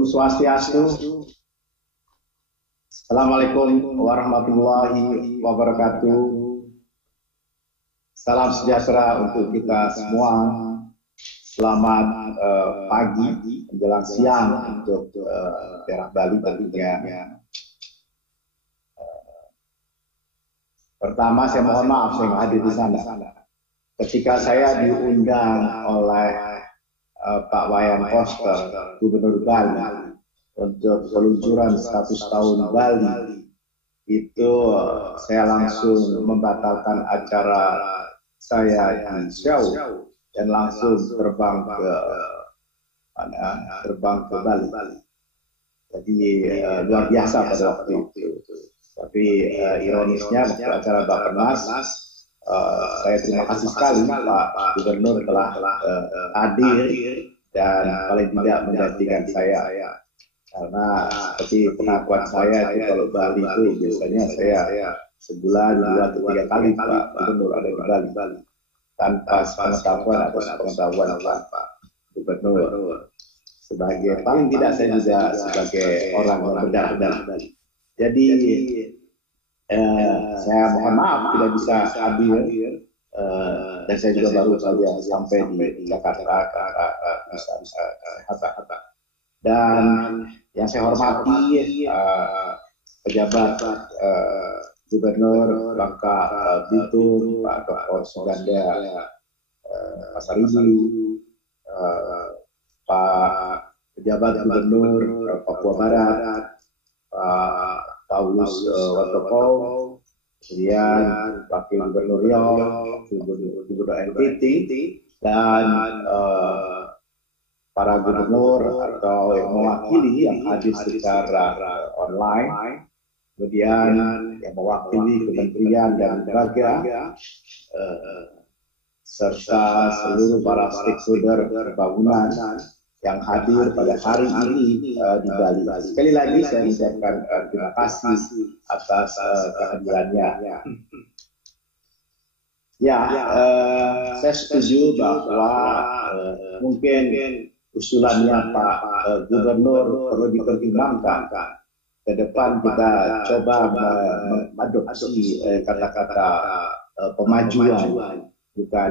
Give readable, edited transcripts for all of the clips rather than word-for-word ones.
Om Swastiastu. Assalamualaikum warahmatullahi wabarakatuh. Salam sejahtera untuk kita semua. Selamat pagi menjelang siang untuk daerah Bali tentunya. Pertama saya mohon maaf saya nggak hadir di sana. Ketika saya diundang oleh Pak Wayan Koster, Gubernur Bali, untuk peluncuran 100 tahun Bali, itu saya langsung membatalkan acara saya di Siau dan langsung terbang ke Bali. Jadi luar biasa pada waktu itu. Tapi ironisnya waktu acara Bappenas, saya terima kasih sekali Pak Gubernur telah hadir dan paling tidak menggantikan saya. Karena seperti pengakuan saya itu kalau Bali itu biasanya saya sebulan 2 atau 3 kali Pak Gubernur ada di Bali tanpa pengetahuan atau sepengetahuan Pak Gubernur. Sebagai paling tidak saya juga sebagai orang yang berdarah. Jadi saya mohon maaf tidak bisa hadir dan saya juga baru saja sampai di Jakarta bisa kata-kata. Dan yang saya hormati pejabat Gubernur Bangka Belitung, Pak Dr. Suganda Pasaribu, Pak pejabat Gubernur Papua Barat, Pak Paulus Watoko, kemudian Wakil Gubernur Riau, Gubernur NTT, dan para gubernur atau yang mewakili yang hadir secara online, kemudian yang mewakili kementerian dan lembaga, serta seluruh para stakeholder pembangunan yang hadir pada hari ini di Bali. Sekali lagi saya mengucapkan terima kasih atas kehadirannya. Saya setuju bahwa mungkin usulannya Pak Gubernur perlu dipertimbangkan. Ke depan kita coba mengadopsi kata-kata pemajuan, bukan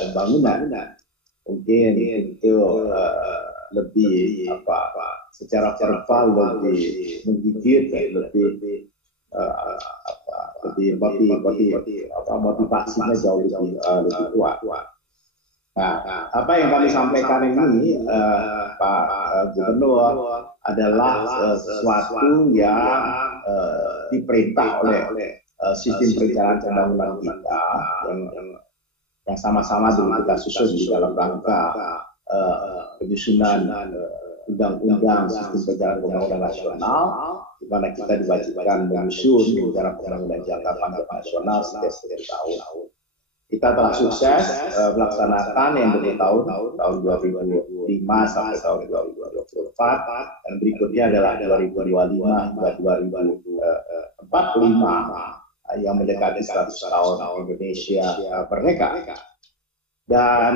pembangunan. Mungkin itu lebih secara verbal lebih menggigit, lebih motivasinya jauh lebih kuat. Nah, apa yang kami sampaikan ini Pak Gubernur adalah sesuatu yang diperintah oleh sistem perencanaan pembangunan kita yang sama-sama dulu kita susun di dalam rangka penyusunan undang-undang sistem perencanaan pembangunan nasional, di mana kita diwajibkan menyusun rencana pembangunan jangka panjang nasional setiap tahun. Kita telah sukses melaksanakan yang bertahun tahun 2005 sampai tahun 2024, dan berikutnya adalah 2025 hingga 2045 yang mendekati 100 tahun Indonesia merdeka. Dan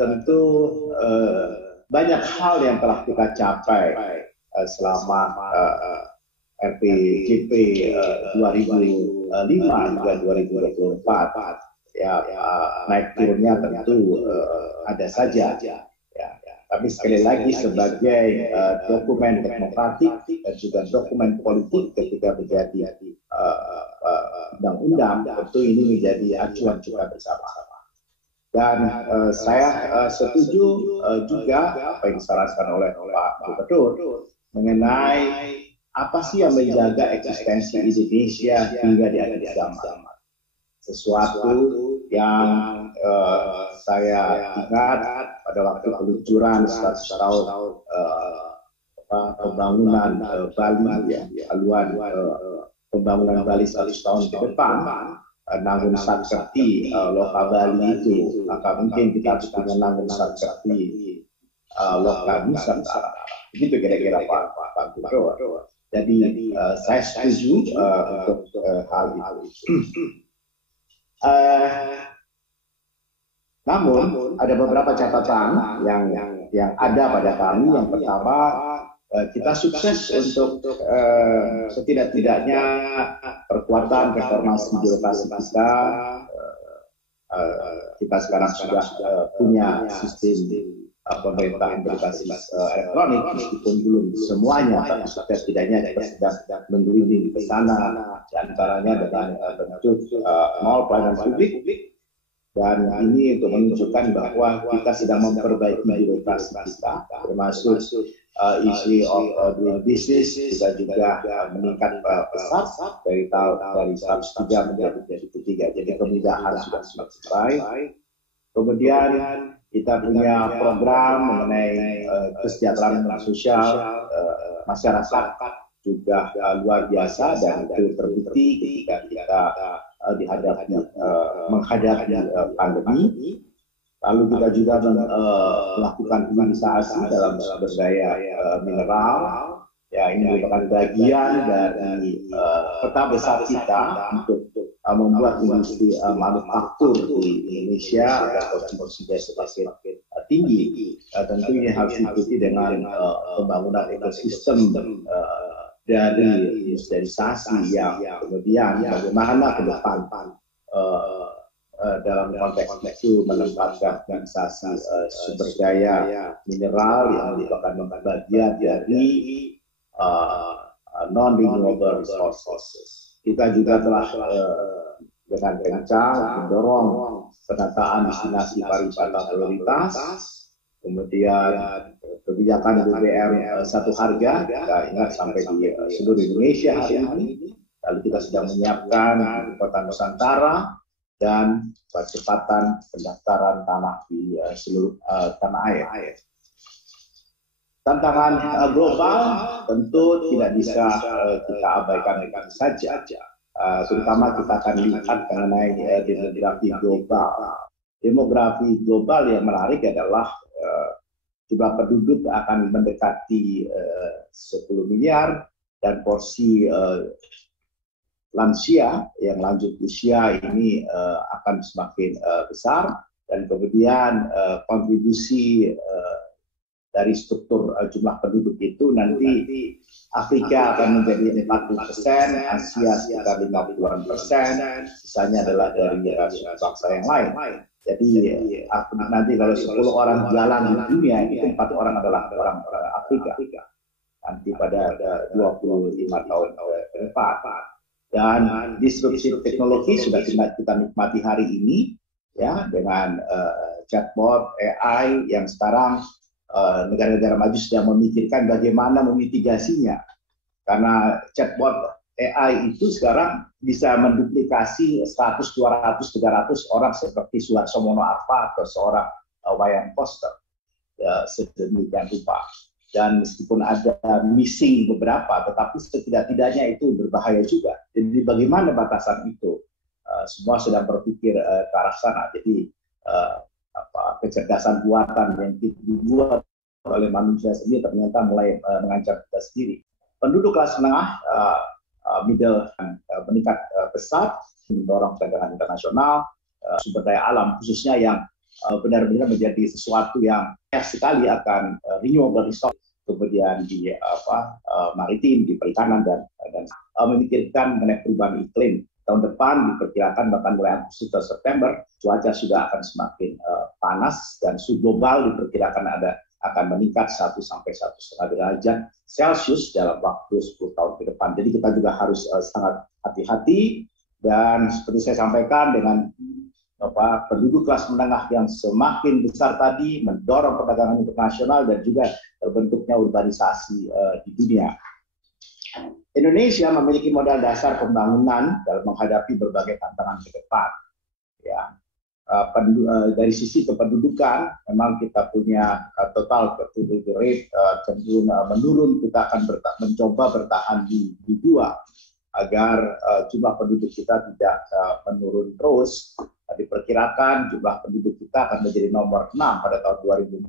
tentu banyak hal yang telah kita capai selama RPJP 2005 hingga 2024. Naik turunnya tentu ada saja. Tapi sekali lagi sebagai dokumen demokratik dan juga dokumen politik ketika menjadi undang-undang, tentu ini menjadi acuan kita bersama. Dan saya setuju juga apa yang disarankan oleh Pak Gubernur mengenai apa sih yang menjaga eksistensi Indonesia hingga di akhir zaman. Sesuatu yang saya ingat pada waktu peluncuran 100 tahun pembangunan Bali, haluan pembangunan Bali 100 tahun ke depan, Nangun Sakerti Loka Bali itu, maka mungkin kita harus punya Nangun Sakerti Loka Nusantara. Begitu kira-kira Pak Gubernur. Jadi saya setuju untuk hal itu. Namun ada beberapa catatan yang ada pada kami. Yang pertama, kita sukses untuk setidak-tidaknya perkuatan reformasi birokrasi kita. Kita sekarang sudah punya sistem pemerintahan berbasis elektronik, meskipun belum semuanya, tapi setidak-tidaknya kita sedang menggelinding ke sana, diantaranya dengan bentuk mall pelayanan publik. Dan ini untuk menunjukkan bahwa kita sedang memperbaiki birokrasi kita, termasuk isi of doing business, kita juga meningkat pesat dari 103 menjadi 3. Jadi kemudahan sudah semakin baik. Kemudian kita punya program mengenai kesejahteraan sosial masyarakat juga luar biasa, dan itu terbukti ketika kita menghadapi pandemi. Lalu kita juga melakukan hilirisasi dalam sumber daya mineral. Ya, ini merupakan bagian dari peta besar kita untuk membuat industri manufaktur di Indonesia agar kontribusinya semakin tinggi. Tentu ini harus diikuti dengan pembangunan ekosistem dari industrialisasi yang kemudian bagaimana ke depan dalam konteks itu menempatkan organisasi sumber daya mineral yang merupakan bagian dari non-renewable resources. Kita juga telah dengan kencang mendorong penataan destinasi pariwisata prioritas, kemudian kebijakan BBM satu harga, kita ingat sampai di seluruh Indonesia hari ini. Lalu kita sedang menyiapkan kota Nusantara dan percepatan pendaftaran tanah di seluruh tanah air. Tantangan global tentu tidak bisa kita abaikan saja. Terutama kita akan lihat mengenai demografi global. Demografi global yang menarik adalah jumlah penduduk akan mendekati 10 miliar dan porsi lansia yang lanjut usia ini akan semakin besar, dan kemudian kontribusi dari struktur jumlah penduduk itu nanti Afrika akan menjadi 40%, Asia sekitar 50%, sisanya adalah dari bangsa yang lain. Jadi nanti kalau 10 orang jalan di dunia, itu 4 orang adalah orang Afrika. Nanti pada 25 tahun ke depan. Dan disrupsi teknologi sudah kita nikmati hari ini, ya, dengan chatbot AI yang sekarang negara-negara maju sedang memikirkan bagaimana memitigasinya. Karena chatbot AI itu sekarang bisa menduplikasi 100, 200, 300 orang seperti Suharto Mono Arfa atau seorang Wayan Koster, ya, sedemikian rupa. Dan meskipun ada missing beberapa, tetapi setidak-tidaknya itu berbahaya juga. Jadi bagaimana batasan itu? Semua sedang berpikir ke arah sana. Jadi kecerdasan buatan yang dibuat oleh manusia sendiri ternyata mulai mengancam kita sendiri. Penduduk kelas menengah, middle, meningkat pesat, mendorong perdagangan internasional, sumber daya alam khususnya yang benar-benar menjadi sesuatu yang sekali akan renewable resource, kemudian di maritim, di perikanan, dan memikirkan mengenai perubahan iklim. Tahun depan diperkirakan bahkan mulai Agustus atau September cuaca sudah akan semakin panas, dan suhu global diperkirakan akan meningkat 1 sampai 1,5 derajat Celcius dalam waktu 10 tahun ke depan. Jadi kita juga harus sangat hati-hati, dan seperti saya sampaikan, dengan penduduk kelas menengah yang semakin besar tadi mendorong perdagangan internasional dan juga terbentuknya urbanisasi di dunia. Indonesia memiliki modal dasar pembangunan dalam menghadapi berbagai tantangan ke depan. Ya, dari sisi kependudukan, memang kita punya total fertility rate cenderung menurun. Kita akan mencoba bertahan di 2 agar jumlah penduduk kita tidak menurun terus. Diperkirakan jumlah penduduk kita akan menjadi nomor 6 pada tahun 2045,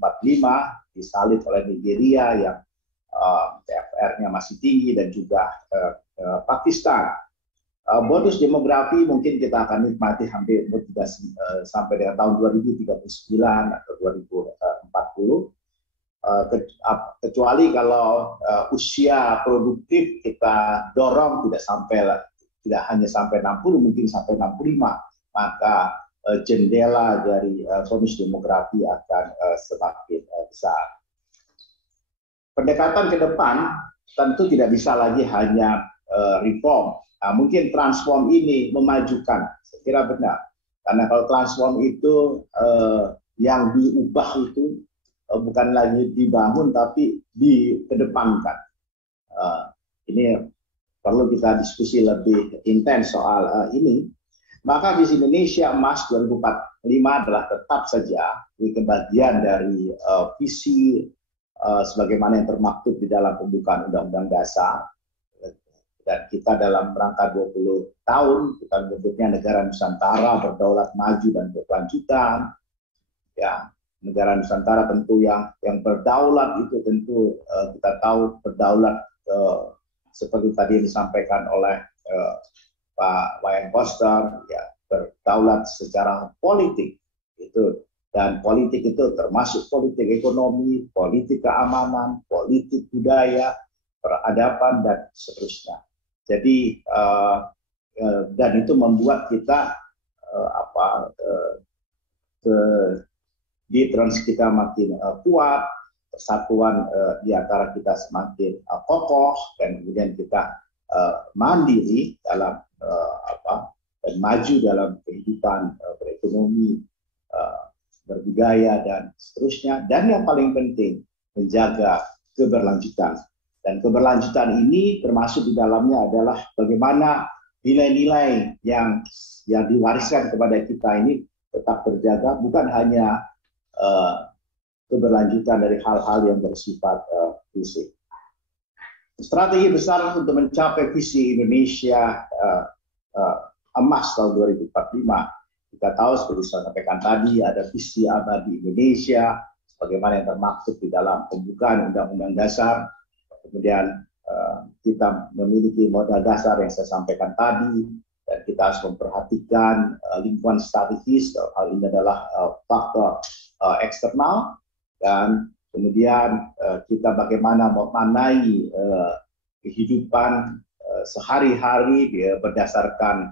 disalib oleh Nigeria yang TFR-nya masih tinggi, dan juga Pakistan. Bonus demografi mungkin kita akan nikmati hampir sampai dengan tahun 2039 atau 2040. kecuali kalau usia produktif kita dorong tidak hanya sampai 60, mungkin sampai 65, maka jendela dari bonus demografi akan semakin besar. Pendekatan ke depan tentu tidak bisa lagi hanya reform. Nah, mungkin transform ini memajukan, saya kira benar. Karena kalau transform itu yang diubah itu bukan lagi dibangun tapi dikedepankan. Ini perlu kita diskusi lebih intens soal ini. Maka visi Indonesia Emas 2045 adalah tetap saja bagian dari visi sebagaimana yang termaktub di dalam pembukaan Undang-Undang Dasar. Dan kita dalam rangka 20 tahun, kita menyebutnya negara Nusantara berdaulat, maju, dan berkelanjutan. Ya, negara Nusantara tentu yang berdaulat itu tentu kita tahu berdaulat seperti tadi yang disampaikan oleh Pak Wayan Koster, ya, berdaulat secara politik itu, dan politik itu termasuk politik ekonomi, politik keamanan, politik budaya, peradaban, dan seterusnya. Jadi dan itu membuat kita trans kita makin kuat, persatuan di antara kita semakin kokoh, dan kemudian kita mandiri dalam dan maju dalam kehidupan berekonomi, berbudaya, dan seterusnya. Dan yang paling penting, menjaga keberlanjutan. Dan keberlanjutan ini termasuk di dalamnya adalah bagaimana nilai-nilai yang diwariskan kepada kita ini tetap terjaga, bukan hanya keberlanjutan dari hal-hal yang bersifat fisik. Strategi besar untuk mencapai visi Indonesia Emas tahun 2045. Kita tahu seperti saya sampaikan tadi, ada visi abadi Indonesia sebagaimana yang termaktub di dalam pembukaan Undang-Undang Dasar. Kemudian kita memiliki modal dasar yang saya sampaikan tadi, dan kita harus memperhatikan lingkungan strategis. Hal ini adalah faktor eksternal, dan kemudian kita bagaimana memaknai kehidupan sehari-hari berdasarkan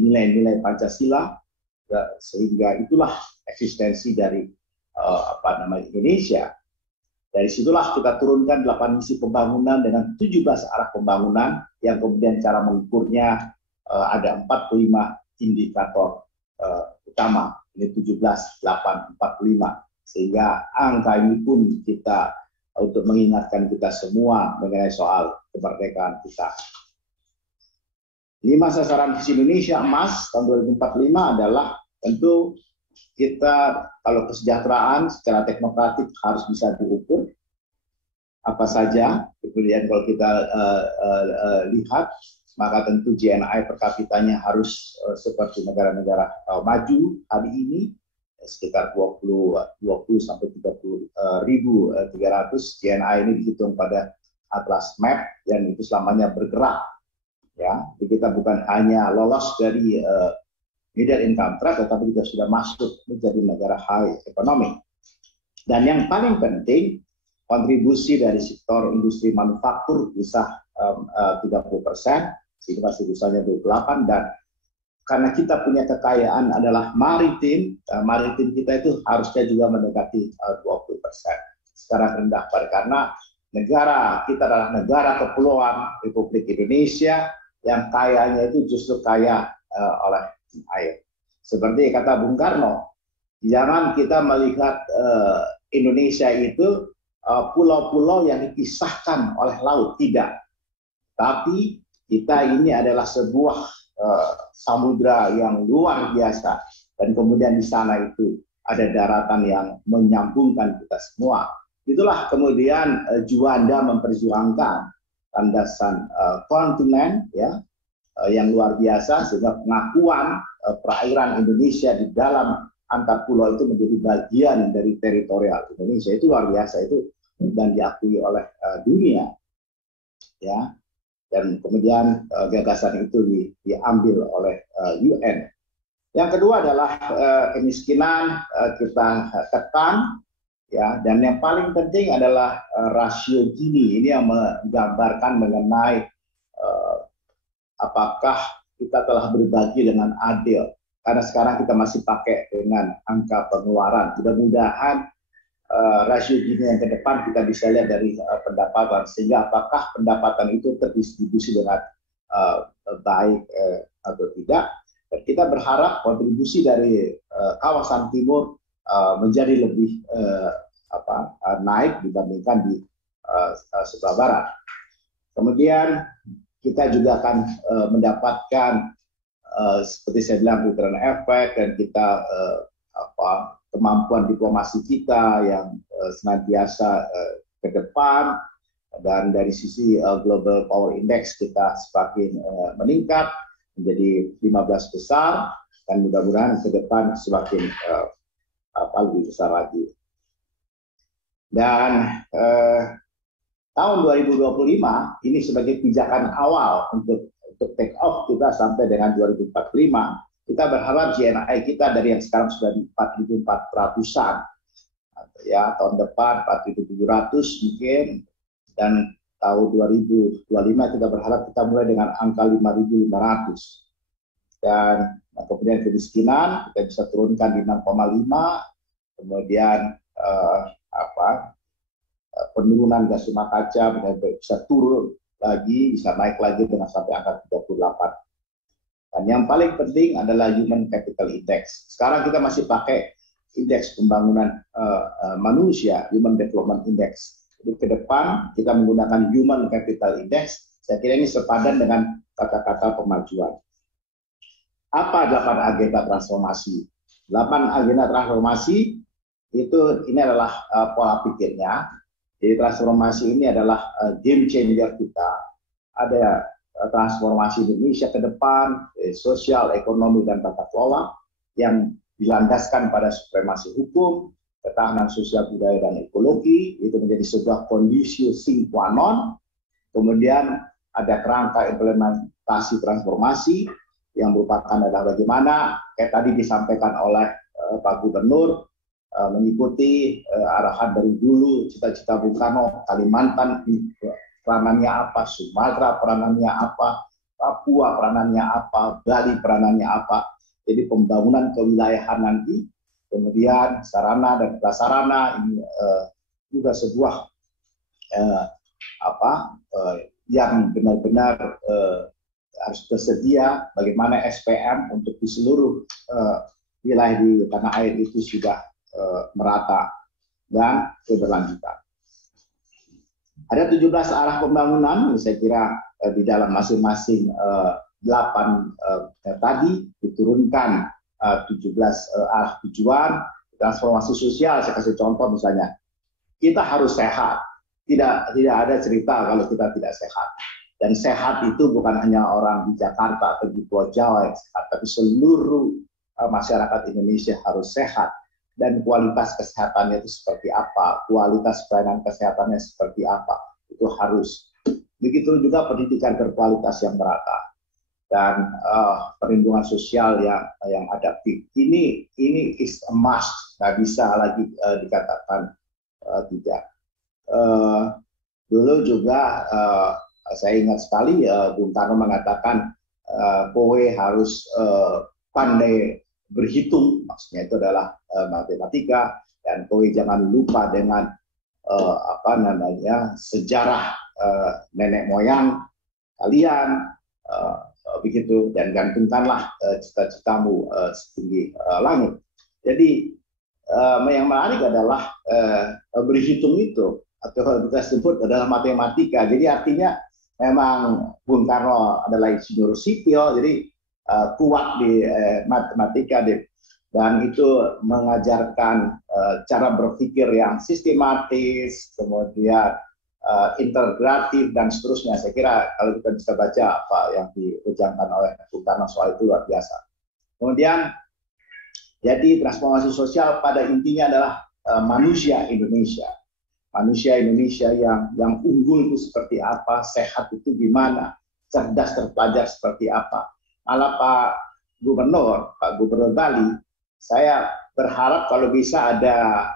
nilai-nilai Pancasila, sehingga itulah eksistensi dari Indonesia. Dari situlah kita turunkan 8 misi pembangunan dengan 17 arah pembangunan yang kemudian cara mengukurnya ada 45 indikator utama. Ini 17, 8, 45. Sehingga angka ini pun kita untuk mengingatkan kita semua mengenai soal kemerdekaan kita. 5 sasaran visi Indonesia Emas tahun 2045 adalah tentu kita kalau kesejahteraan secara teknokratik harus bisa diukur apa saja. Kemudian kalau kita lihat, maka tentu GNI per kapitanya harus seperti negara-negara maju hari ini, sekitar 20 sampai 30.300 GNI ini dihitung pada Atlas Map, dan itu selamanya bergerak. Ya, jadi kita bukan hanya lolos dari middle income trap, tetapi kita sudah masuk menjadi negara high economic. Dan yang paling penting, kontribusi dari sektor industri manufaktur bisa 30%, sehingga usahanya 28%, dan karena kita punya kekayaan adalah maritim, maritim kita itu harusnya juga mendekati 20% secara rendah, karena negara kita adalah negara kepulauan Republik Indonesia yang kayanya itu justru kaya oleh air. Seperti kata Bung Karno, jangan kita melihat Indonesia itu pulau-pulau yang dipisahkan oleh laut, tidak. Tapi kita ini adalah sebuah samudra yang luar biasa, dan kemudian di sana itu ada daratan yang menyambungkan kita semua. Itulah kemudian Juanda memperjuangkan landasan kontinen, ya, yang luar biasa, sehingga pengakuan perairan Indonesia di dalam antar pulau itu menjadi bagian dari teritorial Indonesia. Itu luar biasa, itu dan diakui oleh dunia, ya. Dan kemudian gagasan itu diambil oleh UN. Yang kedua adalah kemiskinan kita tekan, ya. Dan yang paling penting adalah rasio Gini. Ini yang menggambarkan mengenai apakah kita telah berbagi dengan adil. Karena sekarang kita masih pakai dengan angka pengeluaran. Mudah-mudahan rasio Gini yang ke depan kita bisa lihat dari pendapatan, sehingga apakah pendapatan itu terdistribusi dengan baik atau tidak. Dan kita berharap kontribusi dari kawasan timur menjadi lebih naik dibandingkan di sebelah barat. Kemudian kita juga akan mendapatkan seperti saya bilang return effect, dan kita kemampuan diplomasi kita yang senantiasa ke depan, dan dari sisi Global Power Index kita semakin meningkat menjadi 15 besar, dan mudah-mudahan ke depan semakin lebih besar lagi. Dan tahun 2025 ini sebagai pijakan awal untuk take off kita sampai dengan 2045. Kita berharap GNI kita dari yang sekarang sudah di 4.400-an, ya, tahun depan 4.700 mungkin, dan tahun 2025 kita berharap kita mulai dengan angka 5.500. Dan kemudian kemiskinan kita bisa turunkan di 6,5, kemudian penurunan gas rumah kaca bisa turun lagi, bisa naik lagi dengan sampai angka 38. Dan yang paling penting adalah Human Capital Index. Sekarang kita masih pakai indeks pembangunan manusia, Human Development Index. Jadi ke depan kita menggunakan Human Capital Index. Saya kira ini sepadan dengan kata-kata pemajuan. Apa 8 agenda transformasi? 8 agenda transformasi itu ini adalah pola pikirnya. Jadi transformasi ini adalah game changer kita. Ada transformasi Indonesia ke depan, sosial, ekonomi, dan tata kelola yang dilandaskan pada supremasi hukum, ketahanan sosial, budaya, dan ekologi. Itu menjadi sebuah kondisi sine qua non. Kemudian ada kerangka implementasi transformasi yang merupakan adalah bagaimana, kayak tadi disampaikan oleh Pak Gubernur, mengikuti arahan dari dulu, cita-cita Bung Karno, Kalimantan peranannya apa, Sumatera peranannya apa, Papua peranannya apa, Bali peranannya apa. Jadi pembangunan kewilayahan nanti, kemudian sarana dan prasarana ini juga sebuah yang benar-benar harus tersedia. Bagaimana SPM untuk di seluruh wilayah di tanah air itu sudah merata dan keberlanjutan. Ada 17 arah pembangunan, saya kira di dalam masing-masing 8 tadi diturunkan 17 arah tujuan. Transformasi sosial, saya kasih contoh misalnya, kita harus sehat. Tidak ada cerita kalau kita tidak sehat. Dan sehat itu bukan hanya orang di Jakarta atau di Pulau Jawa yang sehat, tapi seluruh masyarakat Indonesia harus sehat. Dan kualitas kesehatannya itu seperti apa, kualitas pelayanan kesehatannya seperti apa, itu harus. Begitu juga pendidikan berkualitas yang merata, dan perlindungan sosial yang adaptif. Ini is a must, nggak bisa lagi dikatakan tidak. Dulu juga saya ingat sekali Bung Karno mengatakan kowe harus pandai berhitung, maksudnya itu adalah matematika, dan kowe jangan lupa dengan sejarah nenek moyang kalian, begitu, dan gantungkanlah cita-citamu setinggi langit. Jadi yang menarik adalah berhitung itu, atau kita sebut adalah matematika. Jadi artinya memang Bung Karno adalah insinyur sipil, jadi kuat di matematika, dan itu mengajarkan cara berpikir yang sistematis, kemudian integratif, dan seterusnya. Saya kira kalau kita bisa baca apa yang diucapkan oleh Bung Karno soal itu luar biasa. Kemudian jadi transformasi sosial pada intinya adalah manusia Indonesia. Manusia Indonesia yang unggul itu seperti apa, sehat itu gimana, cerdas terpelajar seperti apa. Malah Pak Gubernur Bali, saya berharap kalau bisa ada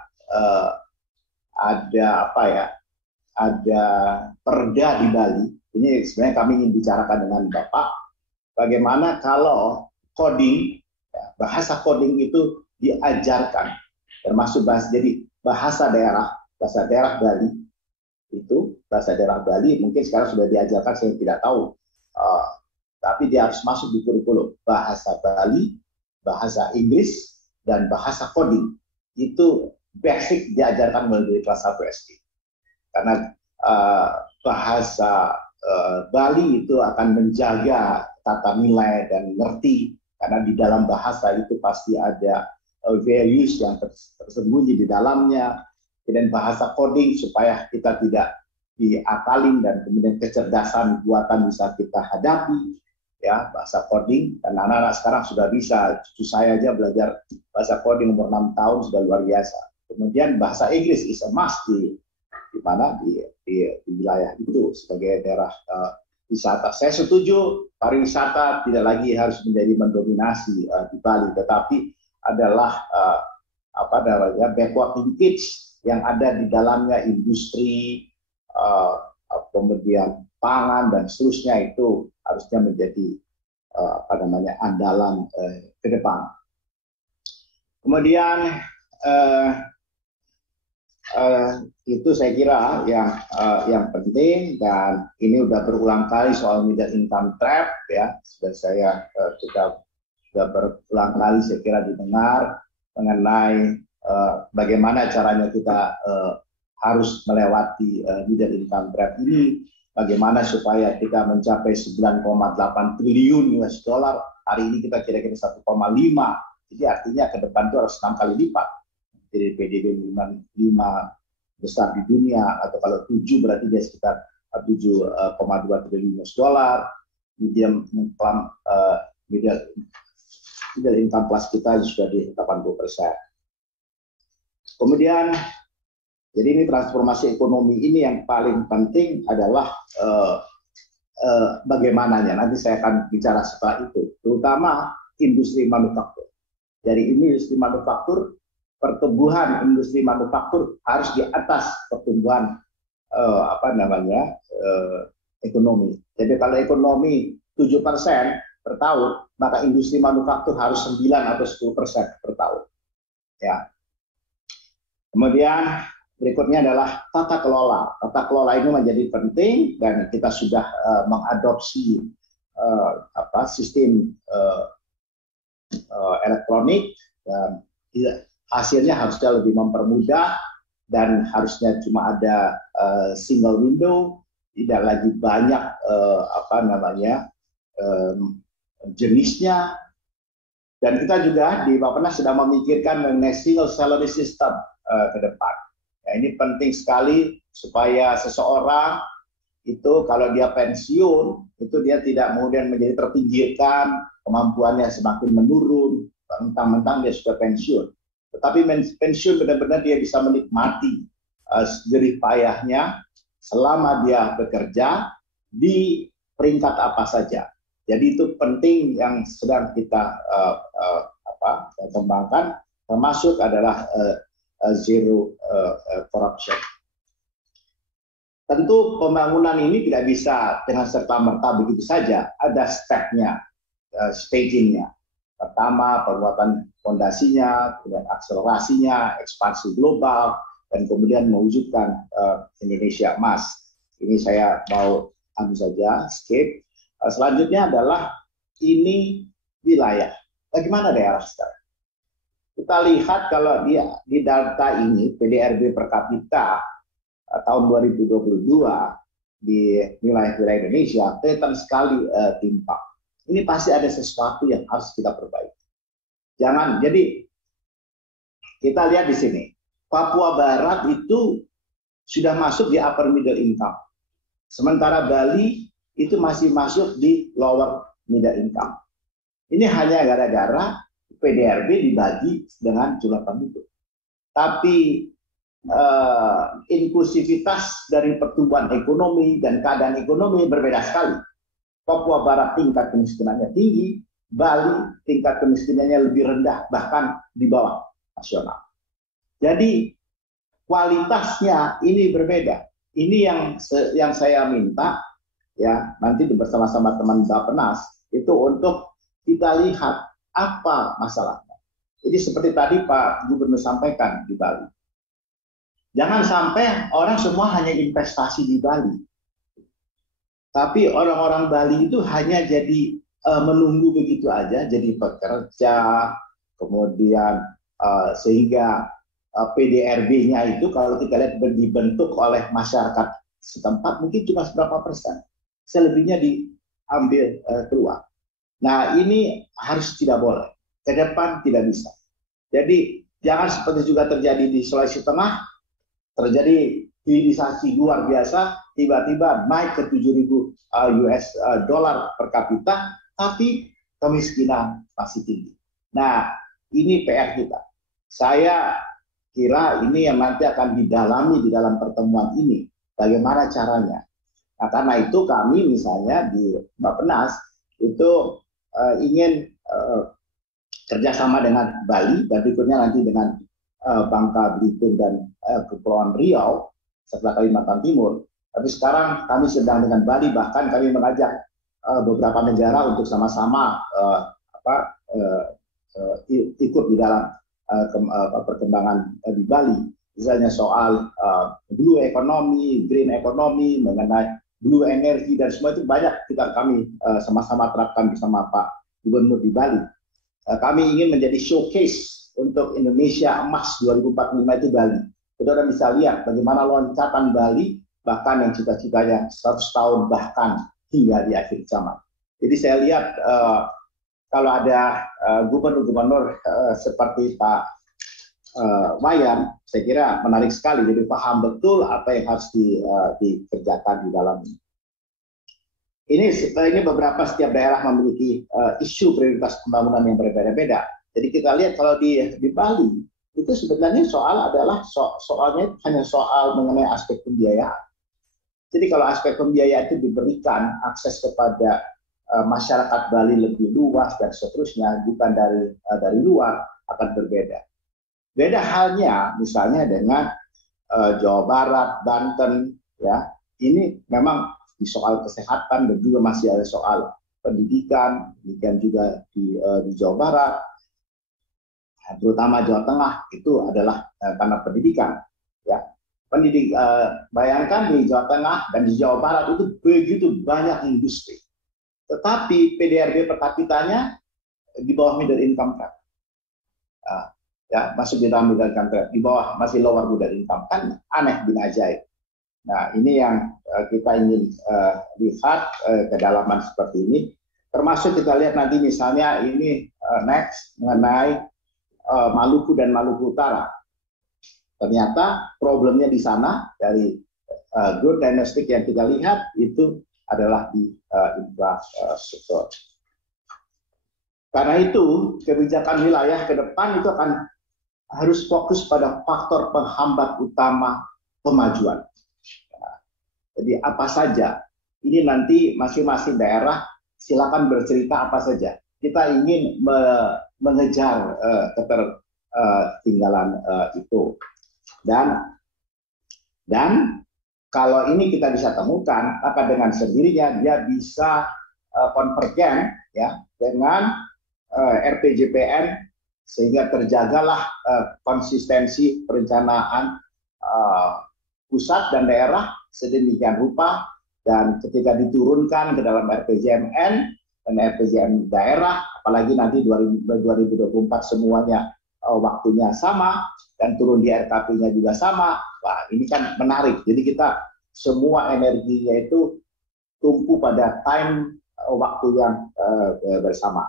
ada apa ya, ada perda di Bali. Ini sebenarnya kami ingin bicarakan dengan Bapak, bagaimana kalau coding, ya, bahasa coding itu diajarkan, termasuk bahasa daerah Bali itu, bahasa daerah Bali mungkin sekarang sudah diajarkan, saya tidak tahu. Tapi dia harus masuk di kurikulum bahasa Bali, bahasa Inggris, dan bahasa coding. Itu basic diajarkan mulai dari kelas 1 SD. Karena bahasa Bali itu akan menjaga tata nilai dan ngerti, karena di dalam bahasa itu pasti ada values yang tersembunyi di dalamnya. Dan bahasa coding supaya kita tidak diakalin dan kemudian kecerdasan buatan bisa kita hadapi, ya, bahasa coding. Dan anak-anak sekarang sudah bisa, cucu saya aja belajar bahasa coding umur 6 tahun sudah luar biasa. Kemudian bahasa Inggris is a must di mana di wilayah itu sebagai daerah wisata. Saya setuju pariwisata tidak lagi harus menjadi mendominasi di Bali, tetapi adalah backward linkage yang ada di dalamnya, industri, kemudian pangan dan seterusnya, itu harusnya menjadi andalan ke depan. Kemudian itu saya kira yang penting, dan ini udah berulang kali soal middle income trap, ya, sudah berulang kali saya kira didengar mengenai bagaimana caranya kita harus melewati middle income trap ini, bagaimana supaya kita mencapai 9,8 triliun US dollar. Hari ini kita kira-kira 1,5, jadi artinya ke depan itu harus 6 kali lipat. Jadi PDB 5 besar di dunia, atau kalau 7 berarti dia sekitar 7,2 triliun US dollar. Middle income plus kita sudah di 80%. Kemudian, jadi ini transformasi ekonomi ini yang paling penting adalah bagaimananya. Nanti saya akan bicara setelah itu, terutama industri manufaktur. Dari industri manufaktur, pertumbuhan industri manufaktur harus di atas pertumbuhan ekonomi. Jadi kalau ekonomi 7% per tahun, maka industri manufaktur harus 9 atau 10% per tahun. Ya. Kemudian berikutnya adalah tata kelola. Tata kelola ini menjadi penting, dan kita sudah mengadopsi sistem elektronik, dan hasilnya harusnya lebih mempermudah, dan harusnya cuma ada single window, tidak lagi banyak jenisnya. Dan kita juga di Bappenas sudah memikirkan mengenai single salary system ke depan. Ya, ini penting sekali supaya seseorang itu kalau dia pensiun itu dia tidak kemudian menjadi terpinggirkan, kemampuannya semakin menurun, mentang-mentang dia sudah pensiun. Tetapi pensiun benar-benar dia bisa menikmati jerih payahnya selama dia bekerja di peringkat apa saja. Jadi itu penting yang sedang kita kembangkan, termasuk adalah zero corruption. Tentu pembangunan ini tidak bisa dengan serta-merta begitu saja, ada stepnya, stagingnya. Pertama, penguatan fondasinya, kemudian akselerasinya, ekspansi global, dan kemudian mewujudkan Indonesia emas. Ini saya mau ambil saja, skip. Selanjutnya adalah ini wilayah. Bagaimana daerah sekarang? Kita lihat kalau di data ini PDRB per kapita tahun 2022 di wilayah-wilayah Indonesia kelihatan sekali timpang. Ini pasti ada sesuatu yang harus kita perbaiki. Jadi kita lihat di sini, Papua Barat itu sudah masuk di upper middle income, sementara Bali itu masih masuk di lower middle income. Ini hanya gara-gara PDRB dibagi dengan jumlah penduduk. Tapi inklusivitas dari pertumbuhan ekonomi dan keadaan ekonomi berbeda sekali. Papua Barat tingkat kemiskinannya tinggi, Bali tingkat kemiskinannya lebih rendah, bahkan di bawah nasional. Jadi kualitasnya ini berbeda. Ini yang saya minta ya nanti bersama-sama teman Bappenas itu untuk kita lihat apa masalahnya. Jadi seperti tadi Pak Gubernur sampaikan di Bali. Jangan sampai orang semua hanya investasi di Bali. Tapi orang-orang Bali itu hanya jadi menunggu begitu aja, jadi pekerja, kemudian sehingga PDRB-nya itu kalau kita lihat dibentuk oleh masyarakat setempat mungkin cuma berapa persen. Selebihnya diambil keluar. Nah ini harus tidak boleh. Ke depan tidak bisa. Jadi jangan seperti juga terjadi di Sulawesi Tengah, terjadi hilirisasi luar biasa, tiba-tiba naik ke 7.000 US dollar per kapita, tapi kemiskinan masih tinggi. Nah ini PR kita. Saya kira ini yang nanti akan didalami di dalam pertemuan ini, bagaimana caranya. Nah, karena itu kami misalnya di Bappenas itu ingin kerjasama dengan Bali dan berikutnya nanti dengan Bangka Belitung dan Kepulauan Riau serta Kalimantan Timur. Tapi sekarang kami sedang dengan Bali, bahkan kami mengajak beberapa negara untuk sama-sama ikut di dalam perkembangan di Bali. Misalnya soal blue economy, green economy, mengenai blue energy dan semua itu banyak kami sama-sama terapkan bersama Pak Gubernur di Bali. Kami ingin menjadi showcase untuk Indonesia Emas 2045 itu Bali. Saudara bisa lihat bagaimana loncatan Bali, bahkan yang cita-citanya 100 tahun bahkan hingga di akhir zaman. Jadi saya lihat kalau ada gubernur-gubernur seperti Pak Wayan, saya kira menarik sekali. Jadi paham betul apa yang harus dikerjakan di dalam ini. Ini beberapa setiap daerah memiliki isu prioritas pembangunan yang berbeda-beda. Jadi kita lihat kalau di Bali itu sebenarnya soalnya hanya soal mengenai aspek pembiayaan. Jadi kalau aspek pembiayaan itu diberikan akses kepada masyarakat Bali lebih luas dan seterusnya, bukan dari luar, akan berbeda. Beda halnya misalnya dengan Jawa Barat, Banten, ya ini memang di soal kesehatan dan juga masih ada soal pendidikan, demikian juga di Jawa Barat, terutama Jawa Tengah itu adalah karena pendidikan. Ya, bayangkan di Jawa Tengah dan di Jawa Barat itu begitu banyak industri, tetapi PDRB per kapitanya di bawah middle income kan, ya masuk di dalam middle income, di bawah masih lower middle income kan, aneh bin ajaib. Nah, ini yang kita ingin lihat kedalaman seperti ini. Termasuk kita lihat nanti misalnya ini next mengenai Maluku dan Maluku Utara. Ternyata problemnya di sana dari growth domestic yang kita lihat itu adalah di infrastruktur. Karena itu kebijakan wilayah ke depan itu akan harus fokus pada faktor penghambat utama pemajuan. Jadi apa saja, ini nanti masing-masing daerah silakan bercerita apa saja. Kita ingin mengejar ketertinggalan itu. Dan kalau ini kita bisa temukan, maka dengan sendirinya dia bisa konvergen ya dengan RPJPN sehingga terjagalah konsistensi perencanaan pusat dan daerah sedemikian rupa, dan ketika diturunkan ke dalam RPJMN dan RPJM daerah, apalagi nanti 2024 semuanya waktunya sama dan turun di RKP-nya juga sama, wah ini kan menarik. Jadi kita semua energinya itu tumpu pada waktu yang bersama.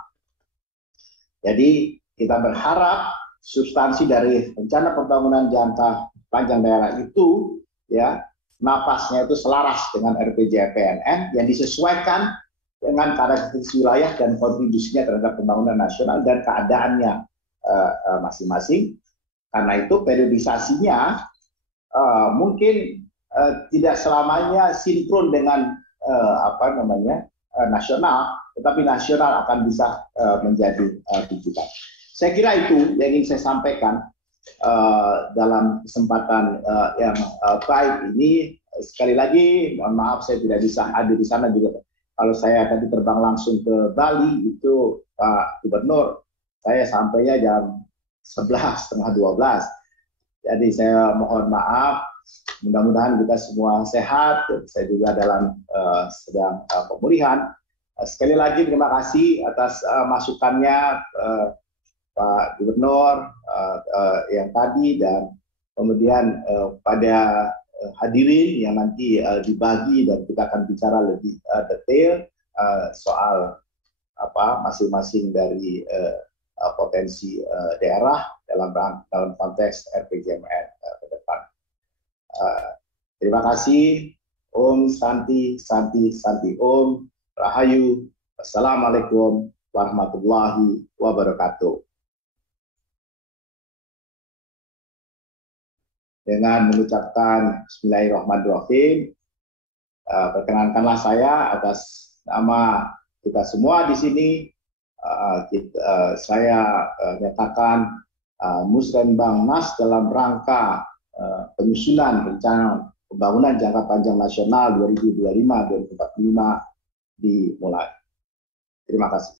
Jadi kita berharap substansi dari rencana pembangunan jangka panjang daerah itu ya napasnya itu selaras dengan RPJMN yang disesuaikan dengan karakteristik wilayah dan kontribusinya terhadap pembangunan nasional dan keadaannya masing-masing. Karena itu periodisasinya mungkin tidak selamanya sinkron dengan nasional, tetapi nasional akan bisa menjadi rujukan. Saya kira itu yang ingin saya sampaikan. dalam kesempatan yang baik ini, sekali lagi mohon maaf saya tidak bisa hadir di sana juga. Kalau saya tadi terbang langsung ke Bali itu Pak Gubernur, saya sampainya jam 11, setengah 12. Jadi saya mohon maaf, mudah-mudahan kita semua sehat. Saya juga dalam sedang pemulihan. Sekali lagi terima kasih atas masukannya Pak Gubernur yang tadi, dan kemudian pada hadirin yang nanti dibagi dan kita akan bicara lebih detail soal masing-masing dari potensi daerah dalam konteks RPJMN ke depan. Terima kasih. Om Santi Santi Santi Om Rahayu. Assalamualaikum warahmatullahi wabarakatuh. Dengan mengucapkan Bismillahirrahmanirrahim, perkenankanlah saya atas nama kita semua di sini, saya nyatakan Musrenbang Nas dalam rangka penyusunan rencana pembangunan jangka panjang nasional 2025-2045 dimulai. Terima kasih.